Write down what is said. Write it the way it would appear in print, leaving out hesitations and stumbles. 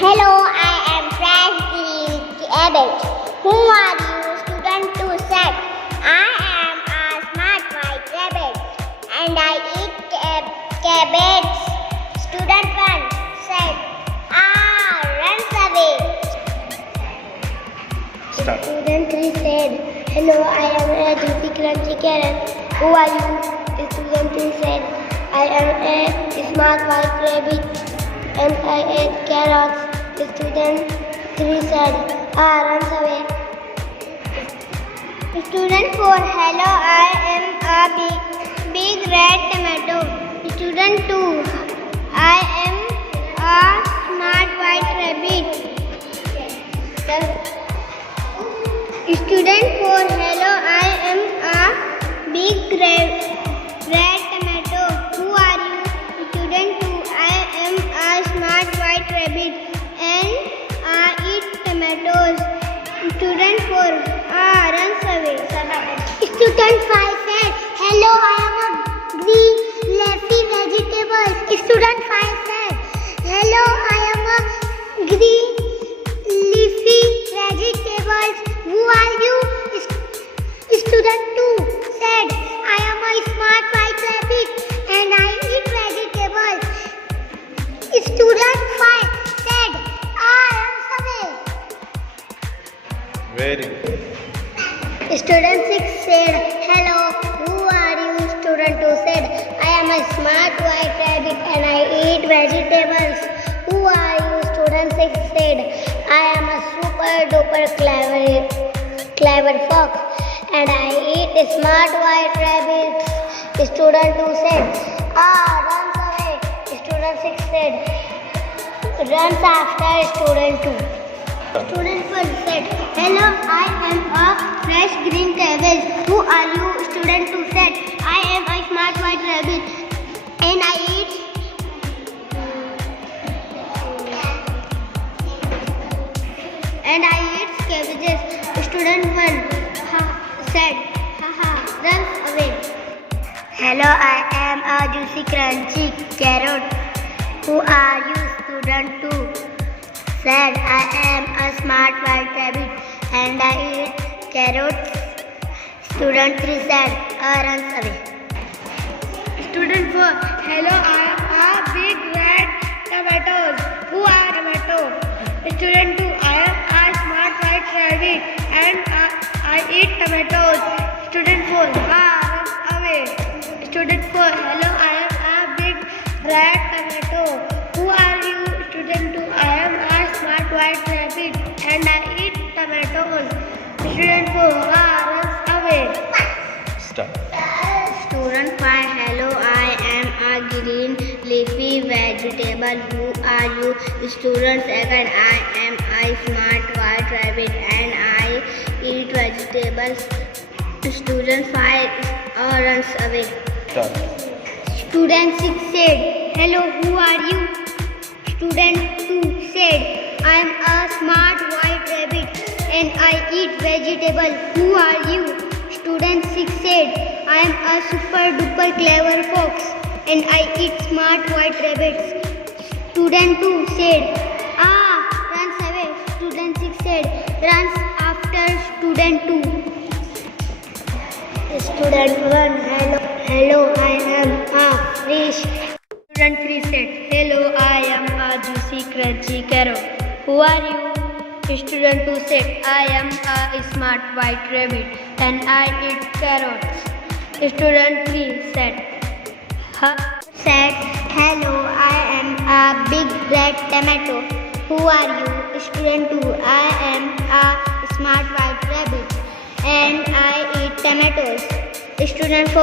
Hello, I am fresh green cabbage. Who are you? Student 2 said. I am a smart white rabbit and I eat cabbage. Student 1 said. Runs away. Start. Student 3 said. Hello, I am a juicy crunchy carrot. Who are you? Student 3 said. I am a smart white rabbit and I ate carrots. Student 3 said, runs away. Student 4, hello, I am a big red tomato. Student 2, I am a smart white rabbit. Student 4, hello, I am a big red tomato. Who are you? Student 2, I am a smart white rabbit and I eat tomatoes. Student 4, runs away. Student 5 said, hello, I am a green leafy vegetable. Student 5 said, hello, I am a green leafy vegetable. Who are you? Student 2 said, I am a smart white rabbit and I eat vegetables. Student 5 said, runs away. Very good. Student 6 said, hello, who are you? Student 2 said, I am a smart white rabbit and I eat vegetables. Who are you? Student 6 said, I am a super duper clever fox and I eat smart white rabbits. Student 2 said, runs away. Student 6 said, runs after student 2. Student 1 said, hello, I am a fresh green cabbage. Who are you? Student 2 said, I am a smart white rabbit and I eat cabbages. Student 1 said, runs away. Hello, I am a juicy crunchy carrot. Who are you? Student 2 said, I am a smart white rabbit and I eat carrots. Student 3 said, runs away. Student 4, hello, I am a big red tomatoes. Who are tomato? Student 2, I am a smart white rabbit and I eat tomatoes. Student 4, runs away. Student 4, hello, I am a big red tomato. Who are you? Student 2, I am a smart white rabbit and I eat tomatoes. Student 4, runs away. Start. Student 5, hello, I am a green leafy vegetable. Who are you? Student 7, I am a smart white rabbit and I eat vegetables. Student 5, runs away. Start. Student 6 said, hello, who are you? Student 2 said, I am a smart white rabbit and I eat vegetables. Who are you? Student 6 said, I am a super duper clever fox and I eat smart white rabbits. Student 2 said, runs away. Student 6 said, runs after student 2. Student 1, hello, I am a fish. Student 3 said, hello, I am a juicy crunchy carrot. Who are you? Student 2 said, I am a smart white rabbit and I eat carrots. Student 3 said, hello, I am a big red tomato. Who are you? Student 2, I am a smart white rabbit and I eat tomatoes. Student 4,